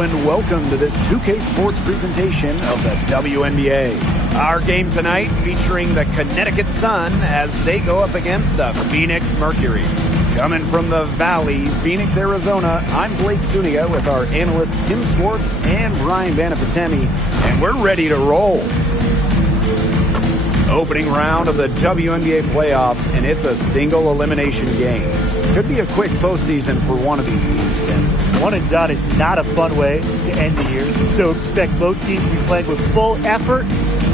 Hello and welcome to this 2K Sports presentation of the WNBA. Our game tonight featuring the Connecticut Sun as they go up against the Phoenix Mercury. Coming from the Valley, Phoenix, Arizona, I'm Blake Suniga with our analysts Tim Swartz and Ryan Vanapatemi, and we're ready to roll. Opening round of the WNBA playoffs, and it's a single elimination game. Could be a quick postseason for one of these teams, Tim. One and done is not a fun way to end the year, so expect both teams to be playing with full effort,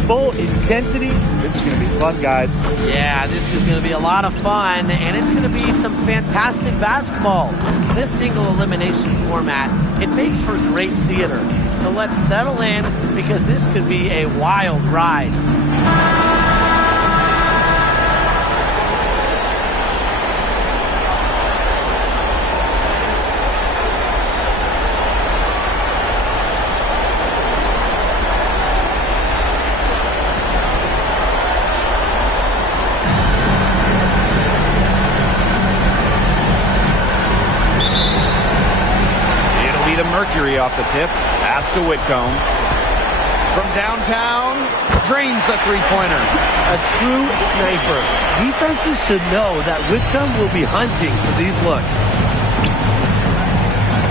full intensity. This is going to be fun, guys. Yeah, this is going to be a lot of fun, and it's going to be some fantastic basketball. This single elimination format, it makes for great theater. So let's settle in, because this could be a wild ride. Mercury off the tip, pass to Whitcomb. From downtown, drains the three-pointer. A true sniper. Defenses should know that Whitcomb will be hunting for these looks.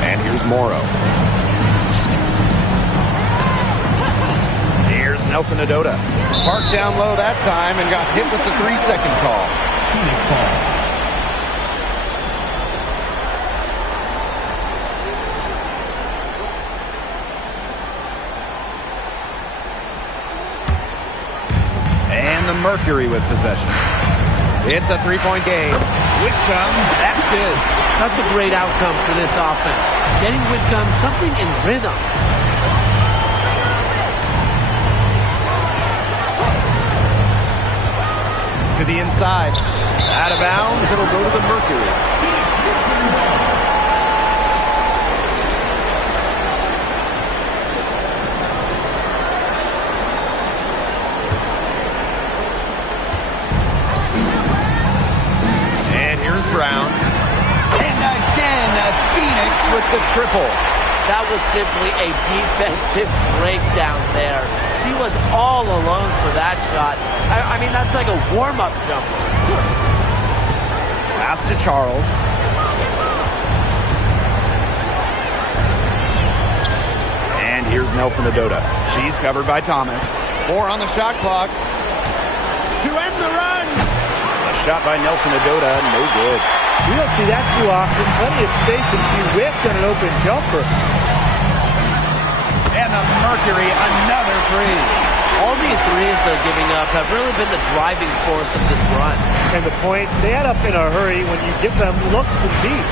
And here's Morrow. Here's Nelson Adota. Parked down low that time and got hit with the 3-second call. Phoenix ball. Mercury with possession. It's a three-point game. Whitcomb, that's his. That's a great outcome for this offense. Getting Whitcomb something in rhythm. To the inside. Out of bounds, it'll go to the Mercury. Brown. And again, Phoenix with the triple. That was simply a defensive breakdown there. She was all alone for that shot. I mean, that's like a warm-up jumper. Pass to Charles. And here's Nelson Adota. She's covered by Thomas. 4 on the shot clock. To end the run. Shot by Nelson Adota, no good. We don't see that too often. Plenty of space and she whipped on an open jumper. And the Mercury, another three. All these threes they're giving up have really been the driving force of this run. And the points, they add up in a hurry when you give them looks from deep.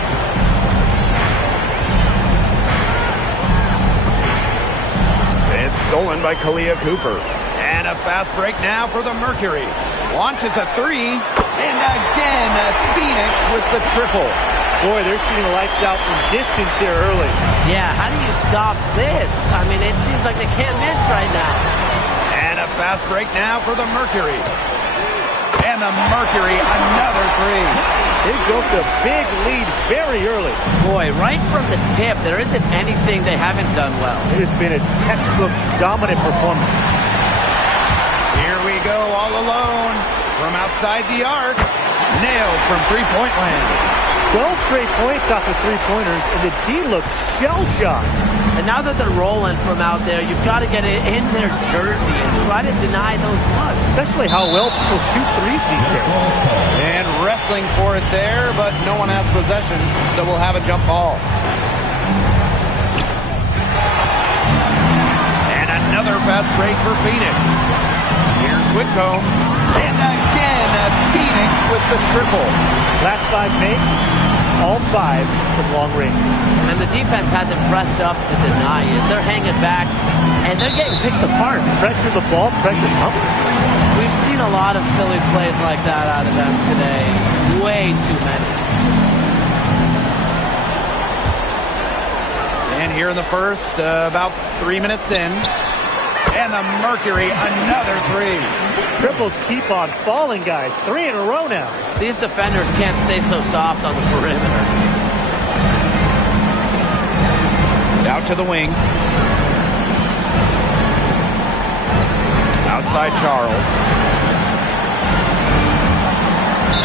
It's stolen by Kalia Cooper. And a fast break now for the Mercury. Launches a three. And again, Phoenix with the triple. Boy, they're shooting lights out from distance here early. Yeah, how do you stop this? I mean, it seems like they can't miss right now. And a fast break now for the Mercury. And the Mercury, another three. They built a big lead very early. Boy, right from the tip, there isn't anything they haven't done well. It has been a textbook dominant performance. Here we go, all alone. From outside the arc, nailed from three-point land. 12 straight points off of three-pointers, and the D looks shell-shocked. And now that they're rolling from out there, you've got to get it in their jersey and try to deny those looks. Especially how well people shoot threes these days. And wrestling for it there, but no one has possession, so we'll have a jump ball. And another fast break for Phoenix. Here's Whitcomb. And again, Phoenix with the triple. Last 5 makes, all 5 from long range. And the defense hasn't pressed up to deny it. They're hanging back, and they're getting picked apart. Pressure the ball, pressure something. We've seen a lot of silly plays like that out of them today. Way too many. And here in the first, about 3 minutes in. And the Mercury, another three. Triples keep on falling, guys. 3 in a row now. These defenders can't stay so soft on the perimeter. Out to the wing. Outside Charles.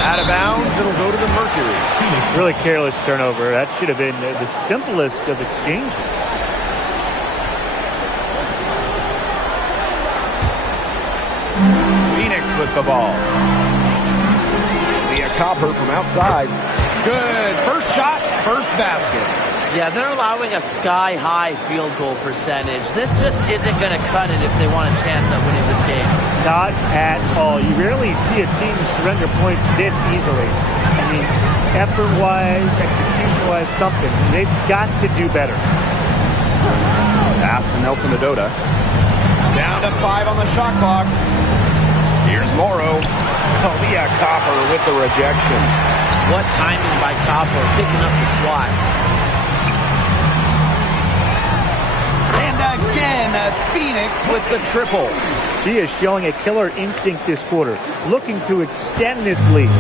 Out of bounds, it'll go to the Mercury. It's really careless turnover. That should have been the simplest of exchanges. Phoenix with the ball. Leah Copper from outside. Good. First shot, first basket. Yeah, they're allowing a sky-high field goal percentage. This just isn't going to cut it if they want a chance at winning this game. Not at all. You rarely see a team surrender points this easily. I mean, effort-wise, execution-wise, something. They've got to do better. Pass to Nelson Adota. Down to 5 on the shot clock. Here's Morrow. Oh, Leah Copper with the rejection. What timing by Copper picking up the swat. And again, Phoenix with the triple. She is showing a killer instinct this quarter, looking to extend this lead.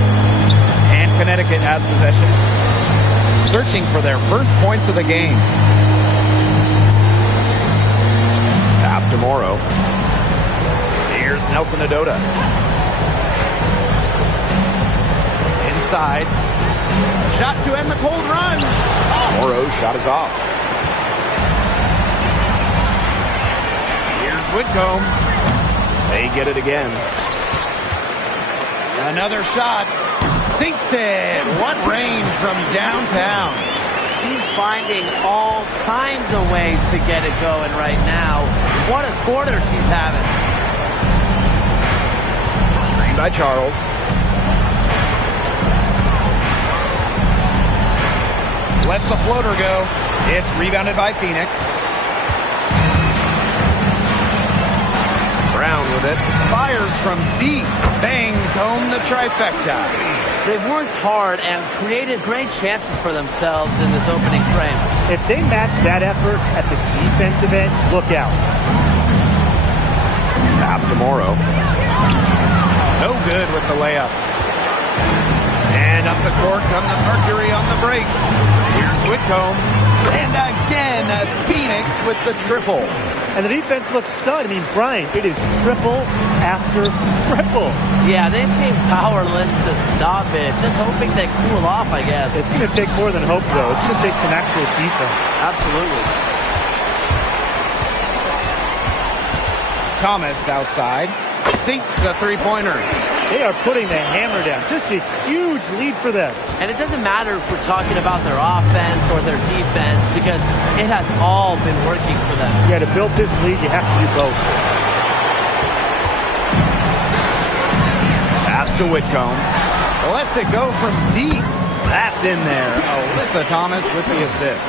And Connecticut has possession, searching for their first points of the game. Pass to Morrow. Here's Nelson Adota. Inside. Shot to end the cold run. Morrow's shot is off. Here's Whitcomb. They get it again. Another shot. Sinks it. What range from downtown. She's finding all kinds of ways to get it going right now. What a quarter she's having. Screen by Charles. Lets the floater go. It's rebounded by Phoenix. Brown with it. Fires from deep. Bangs home the trifecta. They've worked hard and created great chances for themselves in this opening frame. If they match that effort at the defensive end, look out. Pass to Morrow. No good with the layup. And up the court come the Mercury on the break. Here's Whitcomb. And again, Phoenix with the triple. And the defense looks stunned. I mean, Brian, it is triple after triple. Yeah, they seem powerless to stop it. Just hoping they cool off, I guess. It's going to take more than hope, though. It's going to take some actual defense. Absolutely. Thomas outside. Sinks the three-pointer. They are putting the hammer down. Just a huge lead for them. And it doesn't matter if we're talking about their offense or their defense because it has all been working for them. Yeah, to build this lead, you have to do both. Pass to Whitcomb. Lets it go from deep. That's in there. Alyssa Thomas with the assist.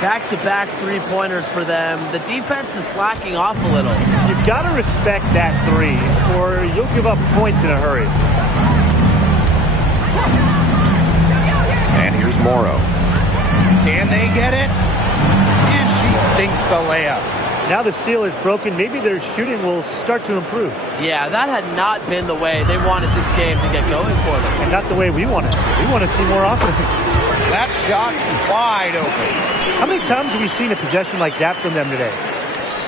Back-to-back three-pointers for them. The defense is slacking off a little. You've got to respect that three, or you'll give up points in a hurry. And here's Morrow. Can they get it? And she sinks the layup. Now the seal is broken. Maybe their shooting will start to improve. Yeah, that had not been the way they wanted this game to get going for them. And not the way we want to see. We want to see more offense. That shot wide open. How many times have we seen a possession like that from them today?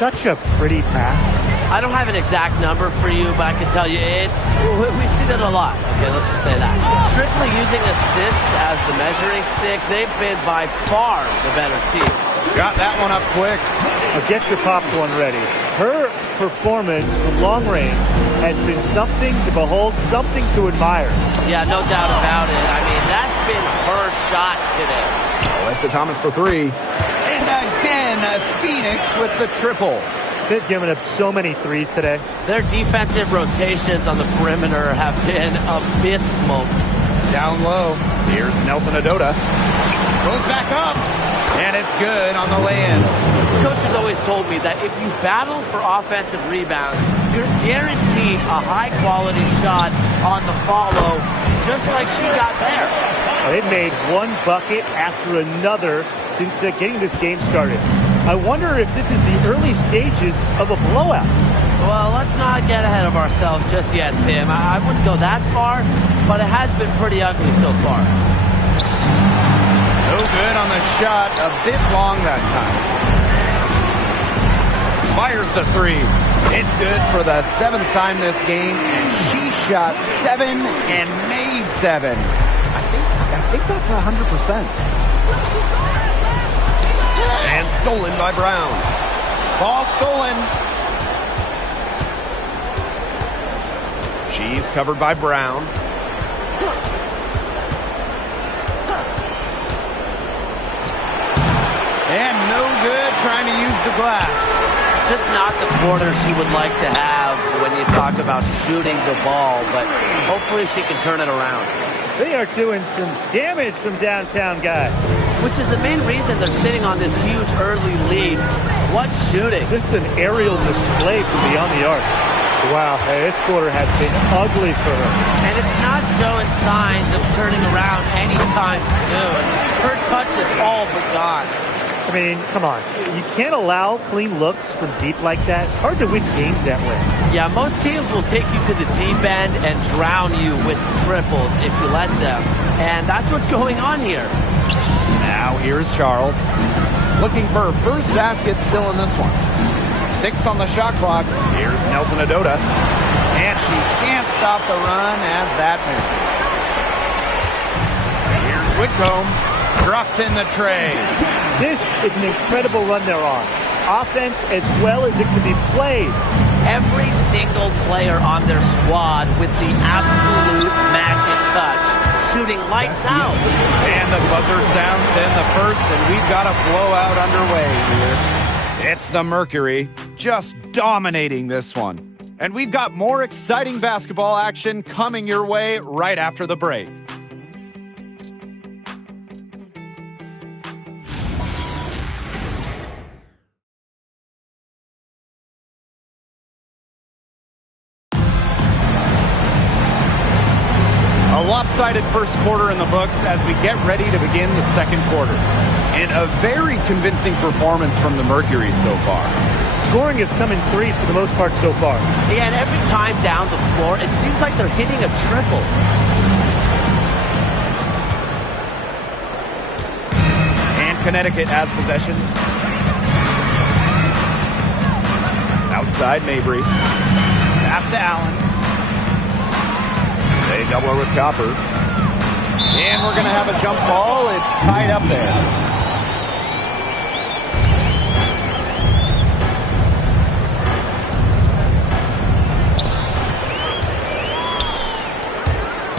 Such a pretty pass. I don't have an exact number for you, but I can tell you we've seen it a lot. Okay, let's just say that. Strictly using assists as the measuring stick, they've been by far the better team. Got that one up quick. Now get your popcorn ready. Her performance from long range has been something to behold, something to admire. Yeah, no doubt about it. I mean, that's been her shot today. Alyssa Thomas for three. And again, Phoenix with the triple. They've given up so many threes today. Their defensive rotations on the perimeter have been abysmal. Down low. Here's Nelson Adota. Goes back up. And it's good on the lay-in. Coach has always told me that if you battle for offensive rebounds, you're guaranteed a high-quality shot on the follow, just like she got there. They've made one bucket after another since getting this game started. I wonder if this is the early stages of a blowout. Well, let's not get ahead of ourselves just yet, Tim. I wouldn't go that far, but it has been pretty ugly so far. No good on the shot. A bit long that time. fires the three. It's good for the 7th time this game, and she shot 7 and made 7. I think that's 100%. And stolen by Brown. Ball stolen. She's covered by Brown. And no good trying to use the glass. Just not the quarter she would like to have when you talk about shooting the ball, but hopefully she can turn it around. They are doing some damage from downtown, guys. Which is the main reason they're sitting on this huge early lead. What shooting? Just an aerial display from beyond the arc. Wow, hey, this quarter has been ugly for her. And it's not showing signs of turning around anytime soon. Her touch is all but gone. I mean, come on. You can't allow clean looks from deep like that. It's hard to win games that way. Yeah, most teams will take you to the deep end and drown you with triples if you let them. And that's what's going on here. Now here's Charles. Looking for her first basket still in this one. 6 on the shot clock. Here's Nelson Adota. And she can't stop the run as that misses. Here's Whitcomb. Drops in the tray. This is an incredible run they're on. Offense as well as it can be played. Every single player on their squad with the absolute magic touch. Shooting lights out. And the buzzer sounds in the first, and we've got a blowout underway here. It's the Mercury just dominating this one. And we've got more exciting basketball action coming your way right after the break. A lopsided first quarter in the books as we get ready to begin the second quarter. And a very convincing performance from the Mercury so far. Scoring has come in threes for the most part so far. Yeah, and every time down the floor, it seems like they're hitting a triple. And Connecticut has possession. Outside Mabry. Pass to Allen. They double her with Copper. And we're going to have a jump ball. It's tied up there.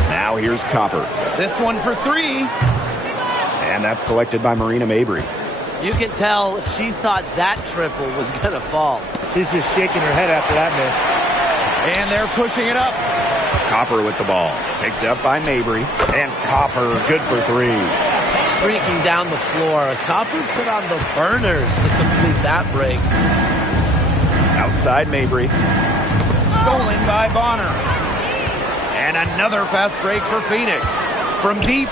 Now here's Copper. This one for 3. And that's collected by Marina Mabry. You can tell she thought that triple was going to fall. She's just shaking her head after that miss. And they're pushing it up. Copper with the ball. Picked up by Mabry. And Copper good for 3. Streaking down the floor. Copper put on the burners to complete that break. Outside Mabry. Stolen by Bonner. And another fast break for Phoenix. From deep.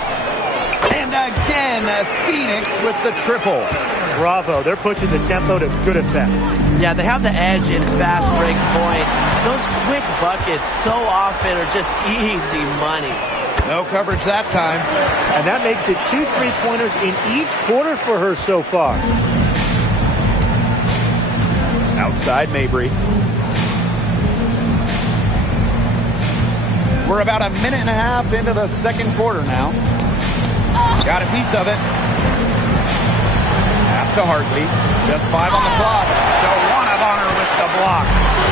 And again, Phoenix with the triple. Bravo. They're pushing the tempo to good effect. Yeah, they have the edge in fast break points. Those quick buckets so often are just easy money. No coverage that time. And that makes it 2 3-pointers in each quarter for her so far. Outside Mabry. We're about a minute and a half into the second quarter now. Got a piece of it. Pass to Hartley. Just 5 on the clock. DeWanna Bonner with the block.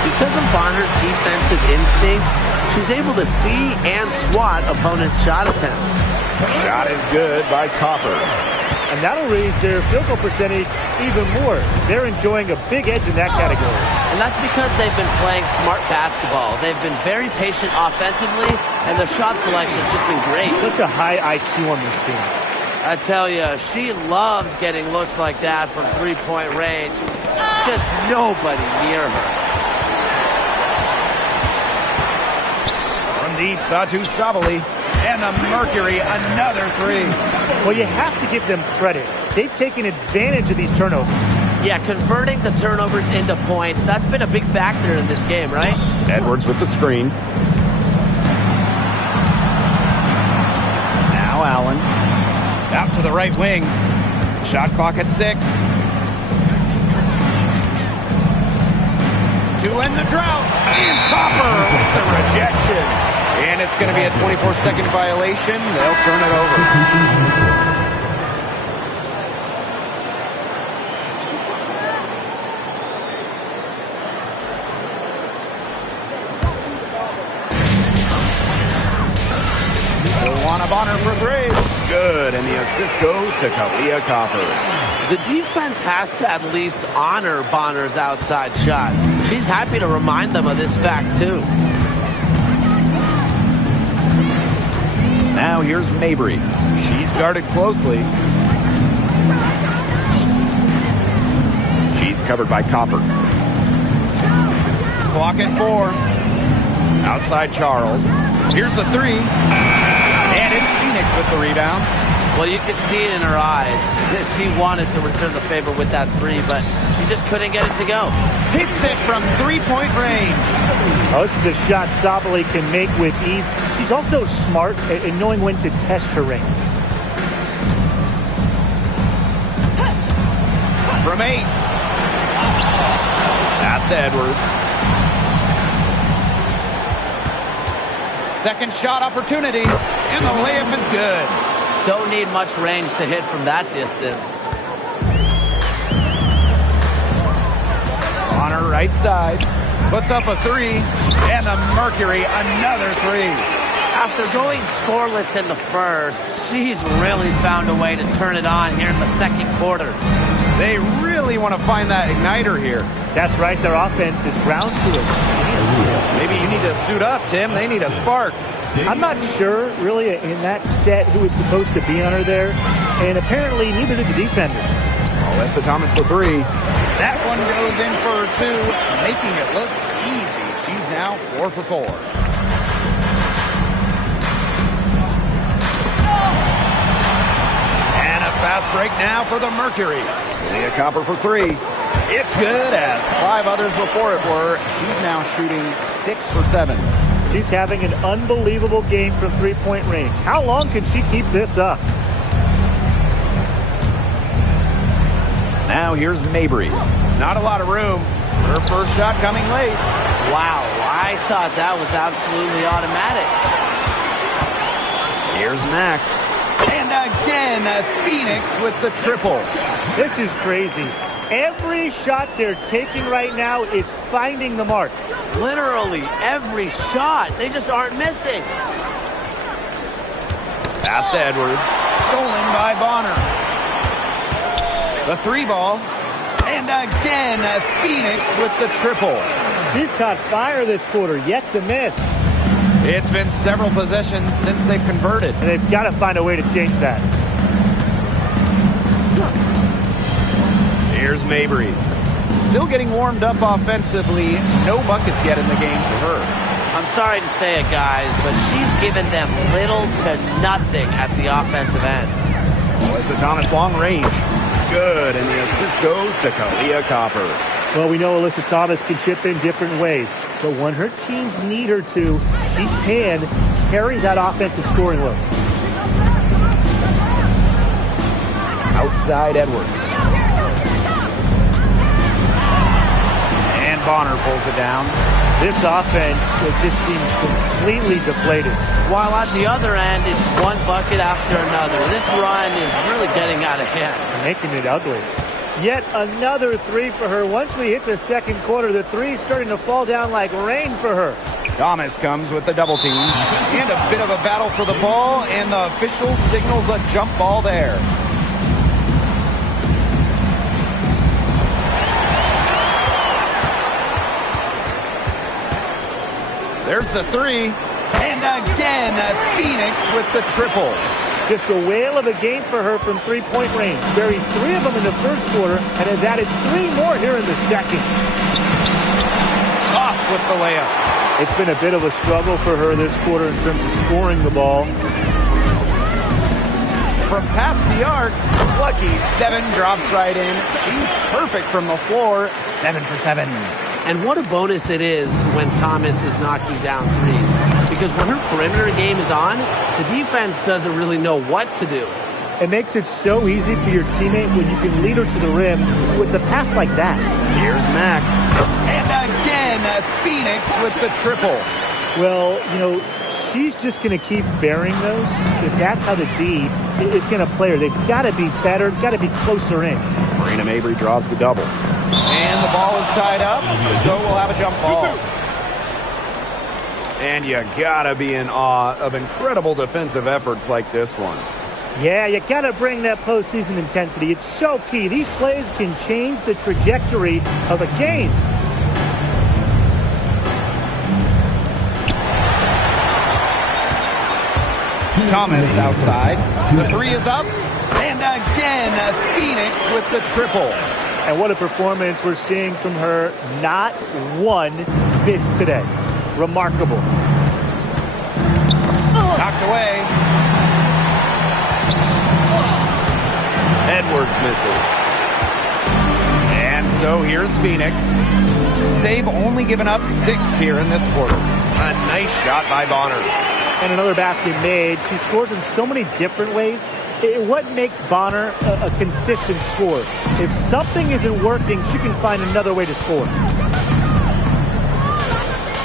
Because of Bonner's defensive instincts, she's able to see and swat opponents' shot attempts. Shot is good by Copper. And that'll raise their field goal percentage even more. They're enjoying a big edge in that category. And that's because they've been playing smart basketball. They've been very patient offensively, and their shot selection has just been great. Such a high IQ on this team. I tell you, she loves getting looks like that from three-point range. Just nobody near her. From deep, Satu Savali. And the Mercury, another 3. Well, you have to give them credit. They've taken advantage of these turnovers. Yeah, converting the turnovers into points, that's been a big factor in this game, right? Edwards with the screen. Now Allen. Out to the right wing. Shot clock at 6. to end the drought. And Copper with the rejection. And it's going to be a 24-second violation. They'll turn it over. Bonner for three. Good, and the assist goes to Kalia Copper. The defense has to at least honor Bonner's outside shot. She's happy to remind them of this fact, too. Now here's Mabry. She's guarded closely. She's covered by Copper. Clock at 4. Outside Charles. Here's the three. And it's Phoenix with the rebound. Well, you could see it in her eyes. She wanted to return the favor with that three, but she just couldn't get it to go. Hits it from three-point range. Oh, this is a shot Sabali can make with ease. She's also smart in knowing when to test her range. From 8. Pass to Edwards. Second shot opportunity, and the layup is good. Don't need much range to hit from that distance. On her right side, puts up a three, and the Mercury another three. After going scoreless in the first, she's really found a way to turn it on here in the second quarter. They really want to find that igniter here. That's right, their offense is ground to a standstill. Maybe you need to suit up, Tim. They need a spark. I'm not sure, really, in that set who was supposed to be on her there, and apparently neither did the defenders. Alyssa Thomas for three. That one goes in for two, making it look easy. She's now 4 for 4. And a fast break now for the Mercury. Leah Copper for three. It's good, as 5 others before it were. She's now shooting 6 for 7. She's having an unbelievable game from three-point range. How long can she keep this up? Now here's Mabry. Not a lot of room. Her first shot coming late. Wow, I thought that was absolutely automatic. Here's Mack. And again, Phoenix with the triple. This is crazy. Every shot they're taking right now is finding the mark. Literally every shot. They just aren't missing. Pass to Edwards. Stolen by Bonner. The three ball. And again, Phoenix with the triple. She's caught fire this quarter, yet to miss. It's been several possessions since they've converted. And they've got to find a way to change that. Here's Mabry. Still getting warmed up offensively. No buckets yet in the game for her. I'm sorry to say it, guys, but she's given them little to nothing at the offensive end. Alyssa Thomas long range. Good, and the assist goes to Kalia Copper. Well, we know Alyssa Thomas can chip in different ways, but when her teams need her to, she can carry that offensive scoring load. Outside Edwards. And Bonner pulls it down. This offense just seems completely deflated. While at the other end, it's one bucket after another. This run is really getting out of hand. Making it ugly. Yet another three for her. Once we hit the second quarter, the three's starting to fall down like rain for her. Thomas comes with the double team. And a bit of a battle for the ball, and the official signals a jump ball there. There's the three. And again, Phoenix with the triple. Just a whale of a game for her from three-point range. Buried 3 of them in the first quarter and has added 3 more here in the second. Off with the layup. It's been a bit of a struggle for her this quarter in terms of scoring the ball. From past the arc, Lucky 7 drops right in. She's perfect from the floor. 7 for 7. And what a bonus it is when Thomas is knocking down threes. Because when her perimeter game is on, the defense doesn't really know what to do. It makes it so easy for your teammate when you can lead her to the rim with a pass like that. Here's Mack. And again, Phoenix with the triple. Well, you know, she's just going to keep bearing those. If that's how the D is going to play her, they've got to be better, got to be closer in. Marina Mabry draws the double. And the ball is tied up, so we'll have a jump ball. And you got to be in awe of incredible defensive efforts like this one. Yeah, you got to bring that postseason intensity. It's so key. These plays can change the trajectory of a game. Thomas outside. The three is up. And again, Phoenix with the triple. And what a performance we're seeing from her. Not one miss today. Remarkable. Knocked away. Edwards misses. And so here's Phoenix. They've only given up 6 here in this quarter. A nice shot by Bonner. And another basket made. She scores in so many different ways. What makes Bonner a consistent scorer? If something isn't working, she can find another way to score.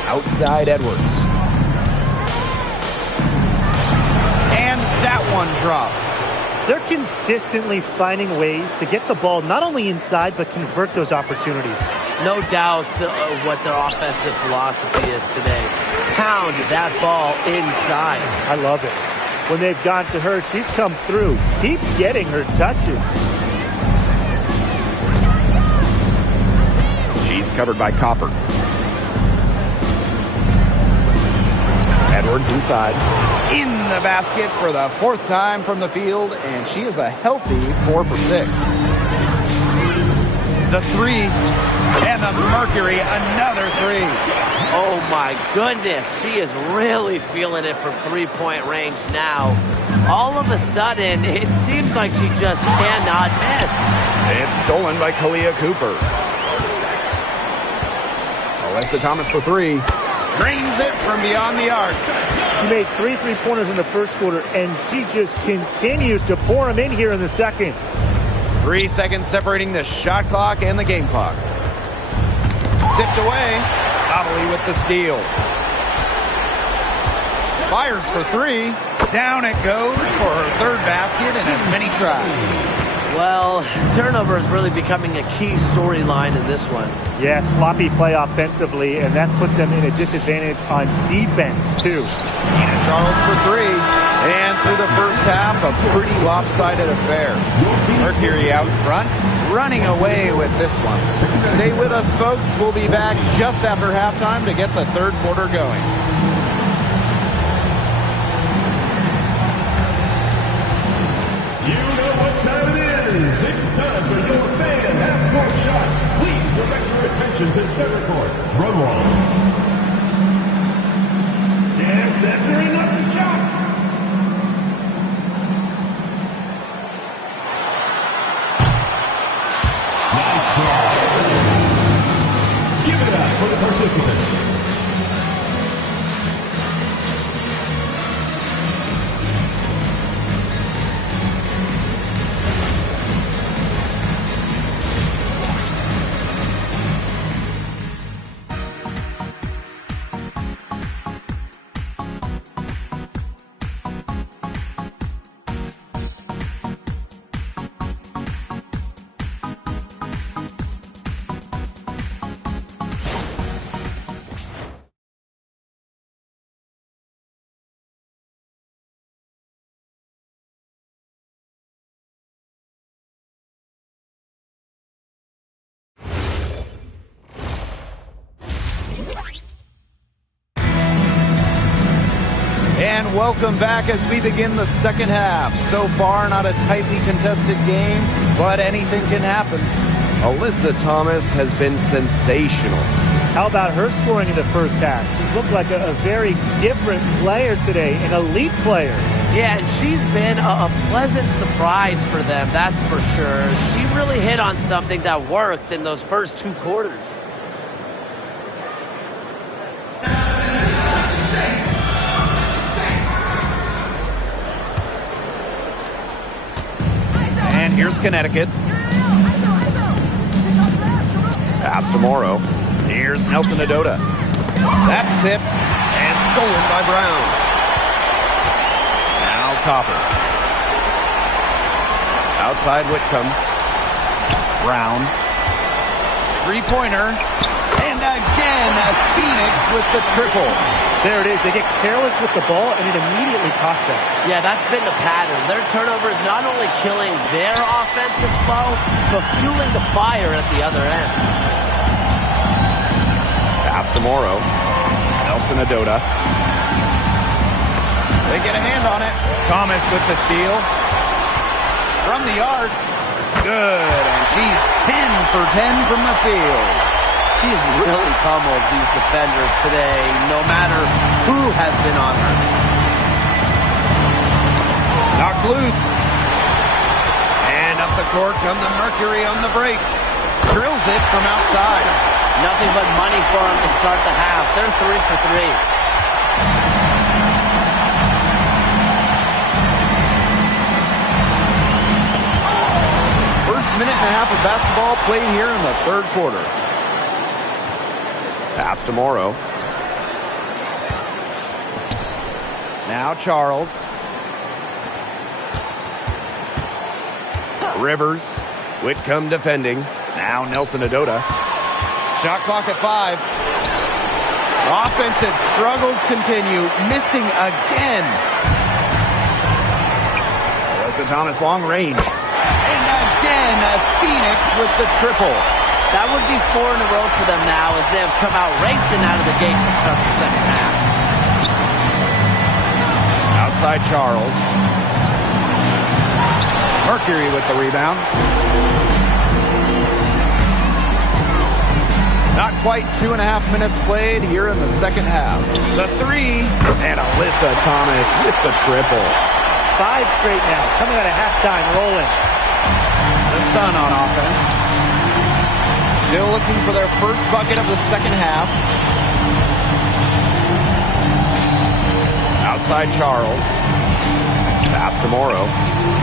Outside Edwards. And that one drops. They're consistently finding ways to get the ball not only inside, but convert those opportunities. No doubt what their offensive philosophy is today. Pound that ball inside. I love it. When they've gone to her, she's come through. Keep getting her touches. She's covered by Copper. Edwards inside. In the basket for the 4th time from the field, and she is a healthy 4 for 6. The three, and the Mercury, another 3. Oh my goodness, she is really feeling it from three-point range now. All of a sudden, it seems like she just cannot miss. It's stolen by Kalia Cooper. Alyssa Thomas for 3. Drains it from beyond the arc. She made 3 3-pointers in the first quarter, and she just continues to pour them in here in the second. 3 seconds separating the shot clock and the game clock. Tipped away. Sabali with the steal. Fires for 3. Down it goes for her 3rd basket in as many tries. Well, turnover is really becoming a key storyline in this one. Yeah, sloppy play offensively, and that's put them in a disadvantage on defense, too. Tina Charles for 3. And through the first half, a pretty lopsided affair. Mercury out front, running away with this one. Stay with us, folks. We'll be back just after halftime to get the 3rd quarter going. You know what time it is. It's time for your fan half-court shot. Please direct your attention to center court. Drum roll. Yeah, that's very much the shot. Nice draw. Give it up for the participants. And welcome back as we begin the second half. So far, not a tightly contested game, but anything can happen. Alyssa Thomas has been sensational. How about her scoring in the first half? She's looked like a very different player today, an elite player. Yeah, and she's been a pleasant surprise for them, that's for sure. She really hit on something that worked in those first 2 quarters. And here's Connecticut. Pass to Morrow. Here's Nelson Adota. That's tipped and stolen by Brown. Now Copper. Outside Whitcomb. Brown. Three-pointer. And again, Phoenix with the triple. There it is. They get careless with the ball, and it immediately costs them. Yeah, that's been the pattern. Their turnover is not only killing their offensive flow, but fueling the fire at the other end. Pass to Morrow. Nelson Adota. They get a hand on it. Thomas with the steal. From the arc. Good. And she's 10 for 10 from the field. She's really pummeled these defenders today, no matter who has been on her. Knocked loose. And up the court come the Mercury on the break. Drills it from outside. Nothing but money for them to start the half. They're 3 for 3. First minute and a half of basketball played here in the third quarter. Pass to Morrow. Now Charles. Rivers. Whitcomb defending. Now Nelson Adota. Shot clock at 5. Offensive struggles continue. Missing again. Alyssa Thomas long range. And again, Phoenix with the triple. That would be 4 in a row for them now as they have come out racing out of the gate to start the second half. Outside Charles. Mercury with the rebound. Not quite 2.5 minutes played here in the second half. The three, and Alyssa Thomas with the triple. 5 straight now, coming out of halftime, rolling. The Sun on offense. Still looking for their first bucket of the second half. Outside Charles. Pass to Morrow.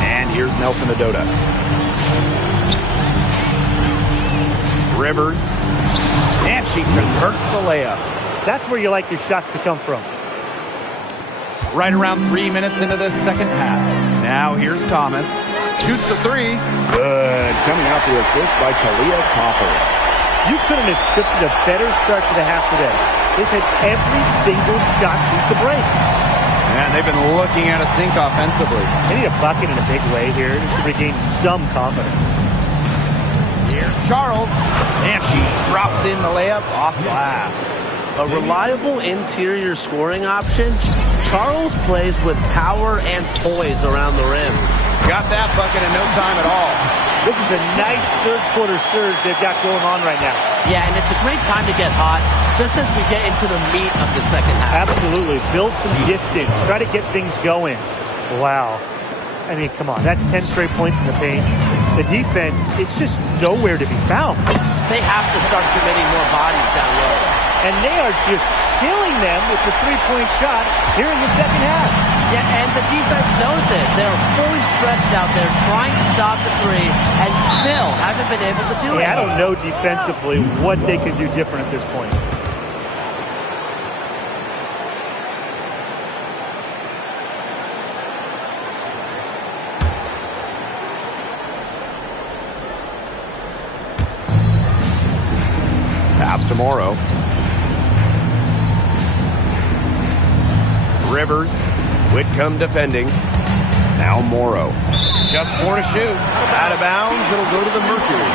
And here's Nelson Adota. Rivers. And she converts the layup. That's where you like your shots to come from. Right around 3 minutes into this second half. Now here's Thomas. Shoots the three. Good. Coming out the assist by Kalia Copper. You couldn't have scripted a better start to the half today. They've hit every single shot since the break. And they've been looking at a sink offensively. They need a bucket in a big way here to regain some confidence. Here's Charles. And she drops in the layup off glass. A reliable interior scoring option. Charles plays with power and poise around the rim. Got that bucket in no time at all. This is a nice third quarter surge they've got going on right now. Yeah, and it's a great time to get hot just as we get into the meat of the second half. Absolutely. Build some distance. Try to get things going. Wow. I mean, come on. That's 10 straight points in the paint. The defense, it's just nowhere to be found. They have to start committing more bodies down low. And they are just killing them with the three-point shot here in the second half. Yeah, and the defense knows it. They're fully stretched out there trying to stop the three and still haven't been able to do it. I don't know defensively what they can do different at this point. Pass to Morrow. Rivers. Whitcomb defending. Now Morrow. Just 4 to shoot. Out of bounds. It'll go to the Mercury.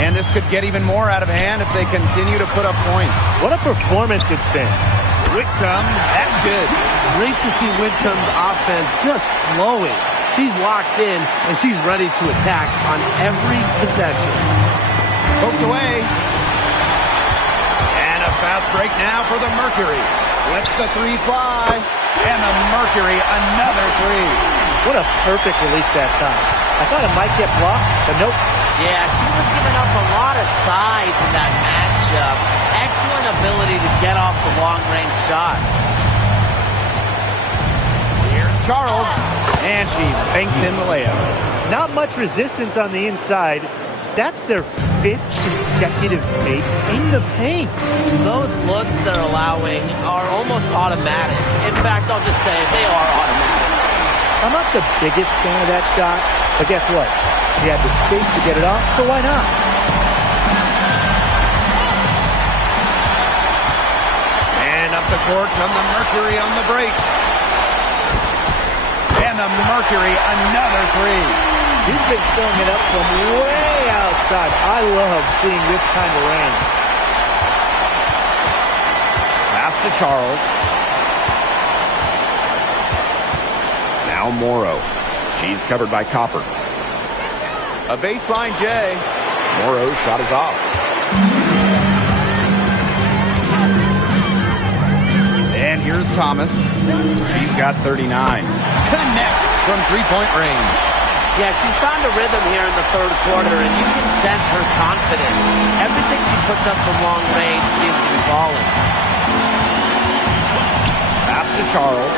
And this could get even more out of hand if they continue to put up points. What a performance it's been. Whitcomb, that's good. Great to see Whitcomb's offense just flowing. She's locked in, and she's ready to attack on every possession. Poked away. And a fast break now for the Mercury. Lets the three fly. And the Mercury, another three. What a perfect release that time. I thought it might get blocked, but nope. Yeah, she was giving up a lot of size in that matchup. Excellent ability to get off the long-range shot. Charles, and she banks in the layup. Not much resistance on the inside. That's their 5th consecutive make in the paint. Those looks they're allowing are almost automatic. In fact, I'll just say they are automatic. I'm not the biggest fan of that shot, but guess what? She had the space to get it off, so why not? And up the court come the Mercury on the break. And the Mercury, another three. He's been throwing it up from way outside. I love seeing this kind of rain. Pass to Charles. Now Morrow. She's covered by Copper. A baseline J. Morrow's shot is off. And here's Thomas. She's got 39. Connects from three-point range. Yeah, she's found a rhythm here in the third quarter, and you can sense her confidence. Everything she puts up from long range seems to be falling. Pass to Charles.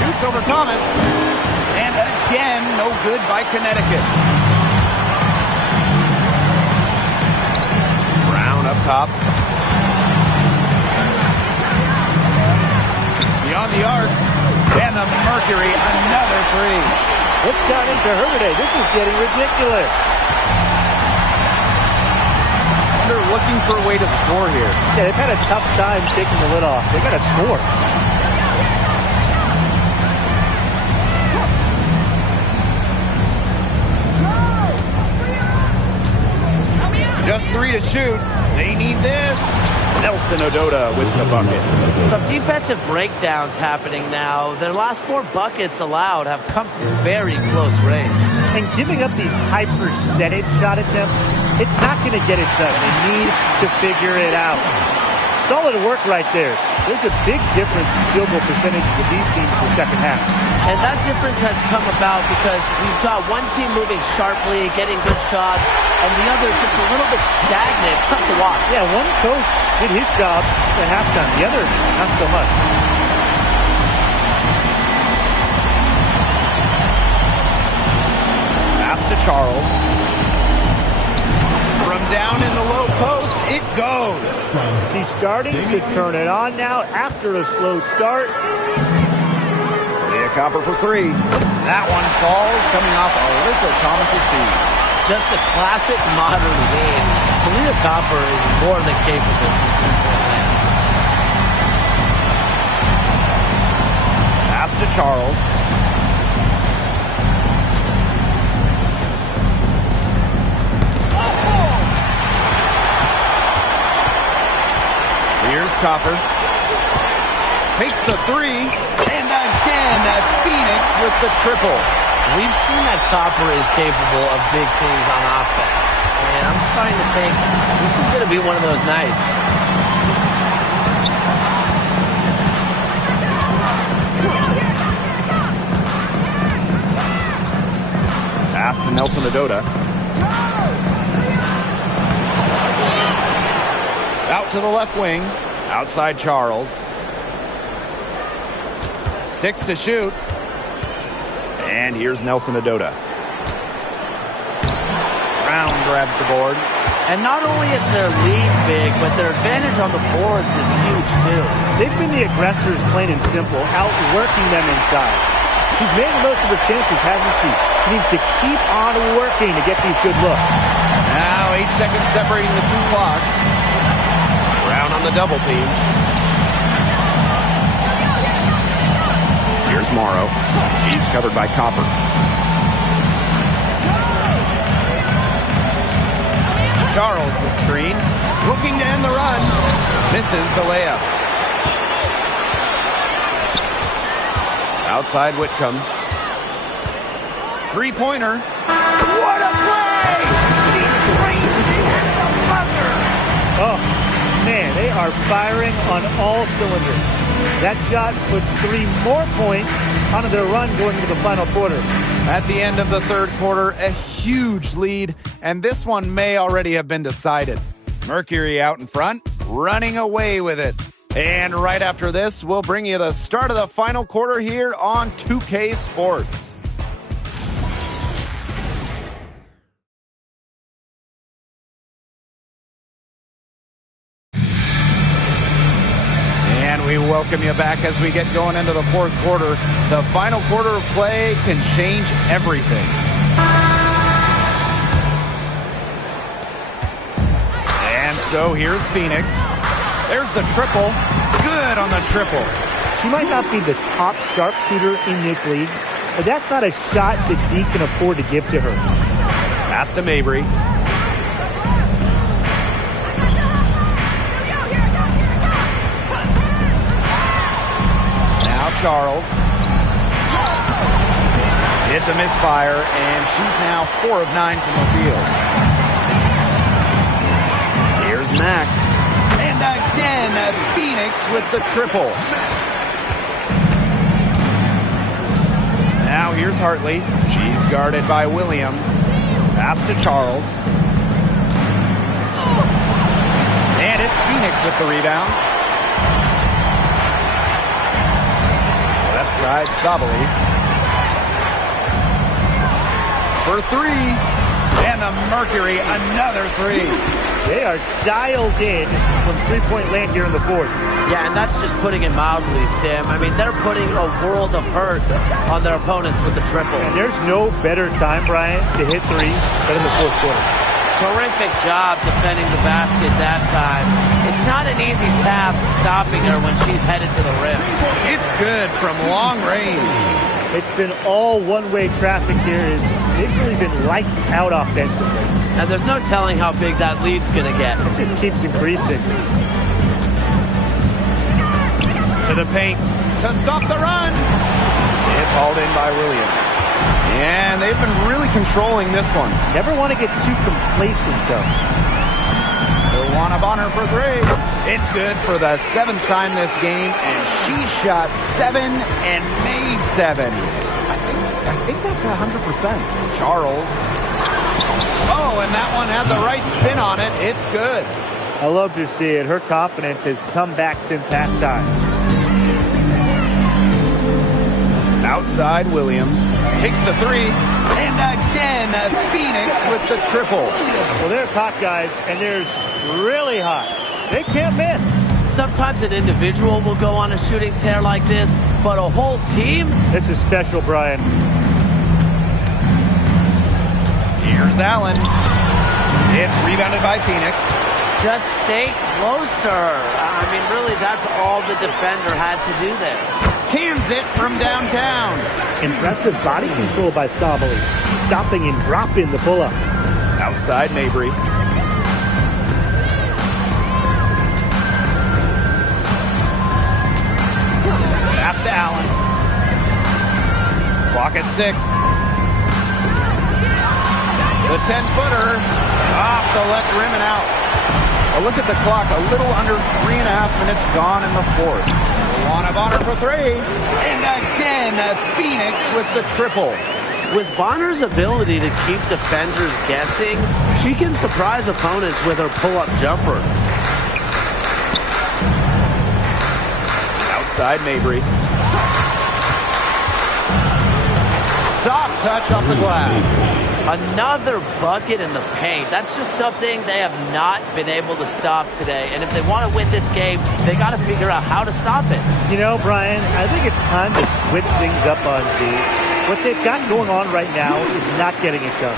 Shoots over Thomas. And again, no good by Connecticut. Brown up top. Beyond the arc. And the Mercury, another three. What's gotten into her today? This is getting ridiculous. They're looking for a way to score here. Yeah, they've had a tough time taking the lid off. They got to score. Just three to shoot. They need this. Nelson Odota with the bucket. Some defensive breakdowns happening now. Their last 4 buckets allowed have come from very close range. And giving up these high percentage shot attempts, it's not going to get it done. They need to figure it out. Solid work right there. There's a big difference in field goal percentages of these teams in the second half. And that difference has come about because we've got one team moving sharply, getting good shots, and the other just a little bit stagnant. It's tough to watch. Yeah, one coach did his job at halftime. The other, not so much. Pass to Charles. From down in the low post, it goes. She's starting to turn it on now after a slow start. Leah Copper for three. That one falls, coming off Alyssa Thomas's feet. Just a classic modern game. Leah Copper is more than capable from three-point land. Pass to Charles. Here's Copper. Takes the three. And again, Phoenix with the triple. We've seen that Copper is capable of big things on offense. And I'm starting to think this is going to be one of those nights. Pass to Nelson Odota. Out to the left wing. Outside Charles. 6 to shoot. And here's Nelson Odota. Brown grabs the board. And not only is their lead big, but their advantage on the boards is huge too. They've been the aggressors, plain and simple, outworking them inside. She's made the most of her chances, hasn't she? She needs to keep on working to get these good looks. Now 8 seconds separating the two clocks. Brown on the double team. Here's Morrow. He's covered by Copper. Charles the screen. Looking to end the run. Misses the layup. Outside Whitcomb. Three-pointer. What a play! He brings in the buzzer! Oh, man, they are firing on all cylinders. That shot puts 3 more points onto their run going into the final quarter. At the end of the third quarter, a huge lead, and this one may already have been decided. Mercury out in front, running away with it. And right after this, we'll bring you the start of the final quarter here on 2K Sports. And we welcome you back as we get going into the fourth quarter. The final quarter of play can change everything. And so here's Phoenix. There's the triple. Good on the triple. She might not be the top sharpshooter in this league, but that's not a shot that D can afford to give to her. Pass to Mabry. Now Charles. It's a misfire, and she's now 4 of 9 from the field. Here's Mack. And again, Phoenix with the triple. Now here's Hartley. She's guarded by Williams. Pass to Charles. And it's Phoenix with the rebound. Left side, Sabali. For 3. And the Mercury, another 3. They are dialed in from three-point land here in the fourth. Yeah, and that's just putting it mildly, Tim. I mean, they're putting a world of hurt on their opponents with the triple. And there's no better time, Brian, to hit threes than in the fourth quarter. Terrific job defending the basket that time. It's not an easy task stopping her when she's headed to the rim. It's good from long range. It's been all one-way traffic here. They've really been lights out offensively. And there's no telling how big that lead's going to get. It just keeps increasing. To the paint to stop the run. It's hauled in by Williams. And they've been really controlling this one. Never want to get too complacent, though. Luana Bonner for 3. It's good for the 7th time this game, and she shot 7 and made 7. I think that's 100%. Charles. Oh, and that one had the right spin on it. It's good. I love to see it. Her confidence has come back since halftime. Outside Williams. Takes the 3. And again, Phoenix with the triple. Well, there's hot guys, and there's really hot. They can't miss. Sometimes an individual will go on a shooting tear like this, but a whole team? This is special, Brian. Here's Allen. It's rebounded by Phoenix. Just stay close to her. I mean, really, that's all the defender had to do there. Cans it from downtown. Impressive body control by Sabali. Stopping and dropping the pull-up. Outside Mabry. Pass to Allen. Clock at 6. The 10-footer off the left rim and out. A look at the clock. A little under 3.5 minutes gone in the fourth. Luana Bonner for 3. And again, Phoenix with the triple. With Bonner's ability to keep defenders guessing, she can surprise opponents with her pull-up jumper. Outside Mabry. Soft touch off the glass. Another bucket in the paint. That's just something they have not been able to stop today. And if they want to win this game, they got to figure out how to stop it. You know, Brian, I think it's time to switch things up on D. What they've got going on right now is not getting it done.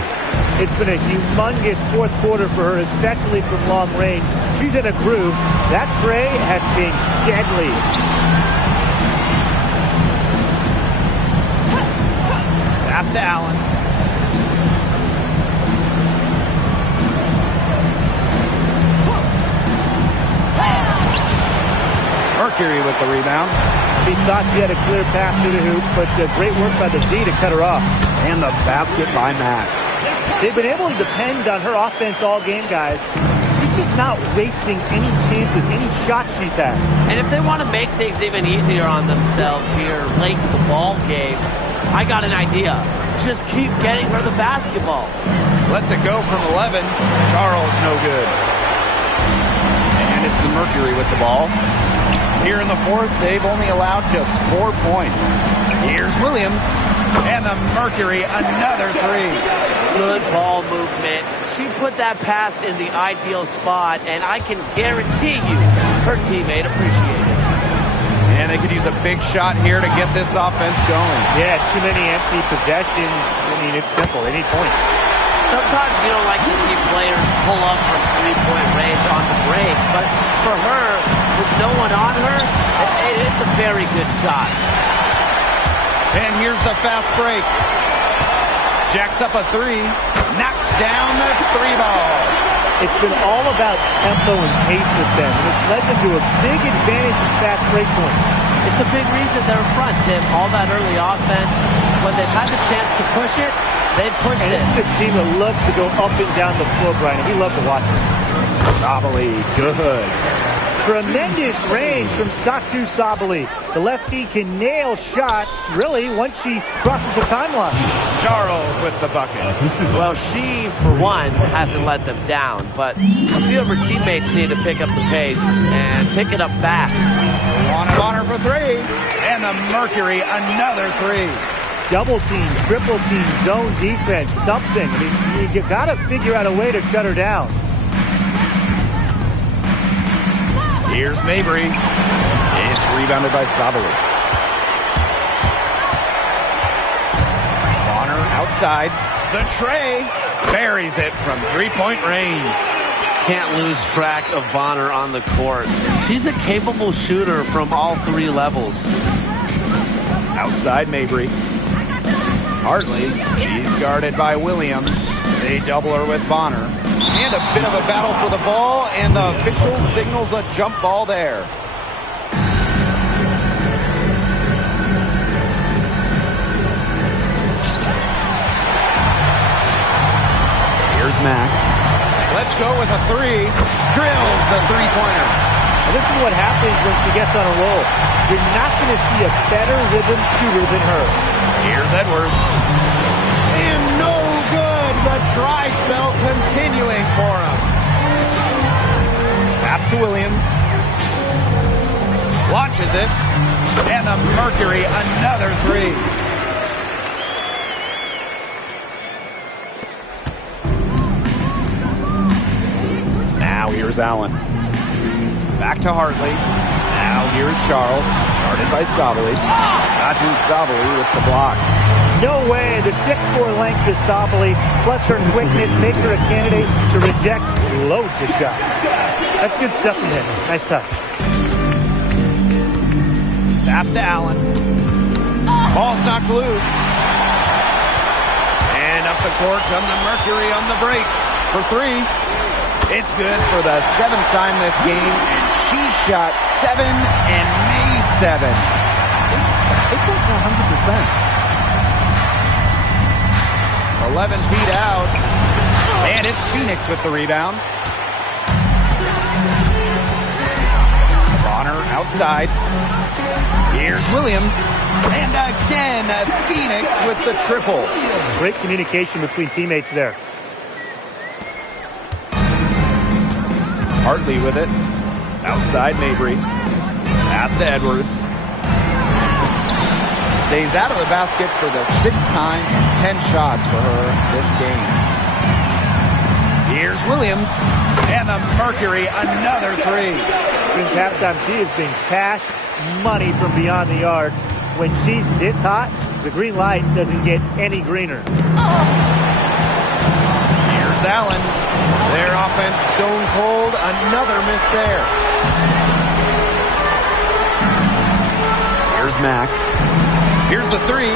It's been a humongous fourth quarter for her, especially from long range. She's in a groove. That tray has been deadly. Pass to Allen. Mercury with the rebound. She thought she had a clear path to the hoop, but great work by the D to cut her off. And the basket by Mack. They've been able to depend on her offense all game, guys. She's just not wasting any chances, any shots she's had. And if they want to make things even easier on themselves here late in the ball game, I got an idea. Just keep getting her the basketball. Lets it go from 11. Charles no good. And it's the Mercury with the ball. Here in the fourth, they've only allowed just 4 points. Here's Williams, and the Mercury, another three. Good ball movement. She put that pass in the ideal spot, and I can guarantee you her teammate appreciated it. And they could use a big shot here to get this offense going. Yeah, too many empty possessions. I mean, it's simple. They need points. Sometimes you don't like to see players pull up from three-point range on the break, but for her, with no one on her, it's a very good shot. And here's the fast break. Jacks up a three, knocks down the three ball. It's been all about tempo and pace with them, and it's led them to a big advantage in fast break points. It's a big reason they're in front, Tim. All that early offense, when they've had the chance to push it, they've pushed it. And this is a team that loves to go up and down the floor, Brian, and we love to watch it. Sabally, good. Tremendous range from Satu Sabally. The lefty can nail shots, really, once she crosses the timeline. Charles with the bucket. Well, she, for one, hasn't let them down, but a few of her teammates need to pick up the pace and pick it up fast. On her for three, and the Mercury, another three. Double team, triple team, zone defense, something. I mean, you got to figure out a way to shut her down. Here's Mabry. It's rebounded by Sabally. Bonner outside. The tray buries it from three-point range. Can't lose track of Bonner on the court. She's a capable shooter from all three levels. Outside Mabry. Hartley. She's guarded by Williams. They double her with Bonner. And a bit of a battle for the ball, and the official signals a jump ball there. Here's Mack. Let's go with a three. Drills the three-pointer. And this is what happens when she gets on a roll. You're not going to see a better rhythm shooter than her. Here's Edwards. And no good. The dry spell continuing for him. Pass to Williams. Launches it. And the Mercury, another three. Now here's Allen. Back to Hartley. Now here's Charles. Guarded by Sabally. Satu Sabally with the block. No way. The 6'4" length of Sabally, plus her quickness, make her a candidate to reject loads of shots. That's good stuff from him. Nice touch. Pass to Allen. Ball's knocked loose. And up the court come the Mercury on the break for three. It's good for the seventh time this game, and she shot 7 and made 7. I think that's 100%. 11 feet out, and it's Phoenix with the rebound. Bonner outside. Here's Williams, and again, Phoenix with the triple. Great communication between teammates there. Hartley with it. Outside Mabry. Pass to Edwards. Stays out of the basket for the 6th time. 10 shots for her this game. Here's Williams. And the Mercury, another three. Since halftime, she has been cash money from beyond the arc. When she's this hot, the green light doesn't get any greener. Here's Allen. Their offense stone cold. Another miss there. Here's Mack. Here's the three.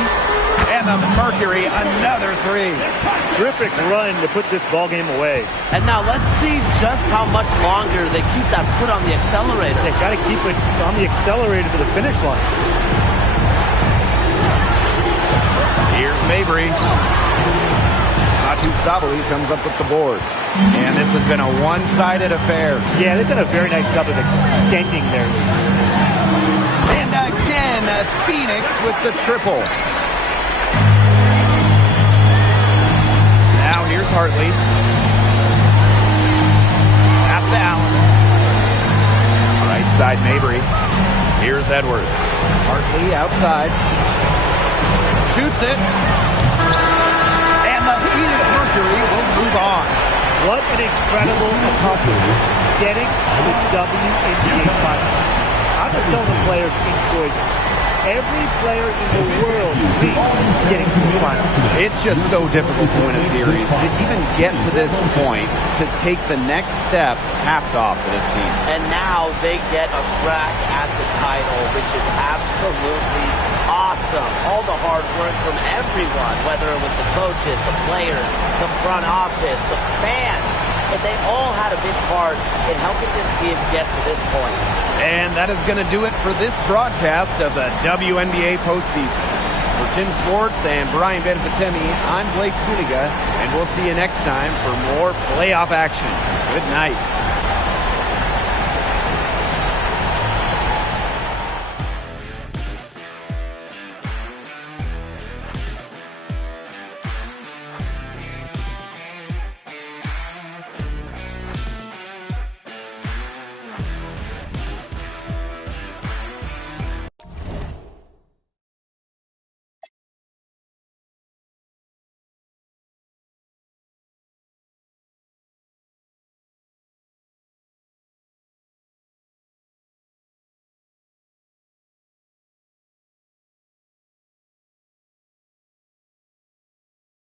And the Mercury, another three. Terrific run to put this ball game away. And now let's see just how much longer they keep that foot on the accelerator. They got to keep it on the accelerator to the finish line. Here's Mabry. Satu Sabally comes up with the board. And this has been a one-sided affair. Yeah, they've done a very nice job of extending their lead. And again, Phoenix with the triple. Now here's Hartley. Pass to Allen. Right side Mabry. Here's Edwards. Hartley outside. Shoots it. And the Phoenix Mercury will move on. What an incredible accomplishment, getting to the WNBA Finals. I'm just telling the players enjoy this. Every player in the world thinks getting to the finals. It's just so difficult to win a series. To even get to this point, to take the next step, hats off to this team. And now they get a crack at the title, which is absolutely awesome. All the hard work from everyone, whether it was the coaches, the players, the front office, the fans, but they all had a big part in helping this team get to this point. And that is going to do it for this broadcast of the WNBA postseason. For Tim Swartz and Brian Benfatemi, I'm Blake Suniga, and we'll see you next time for more playoff action. Good night.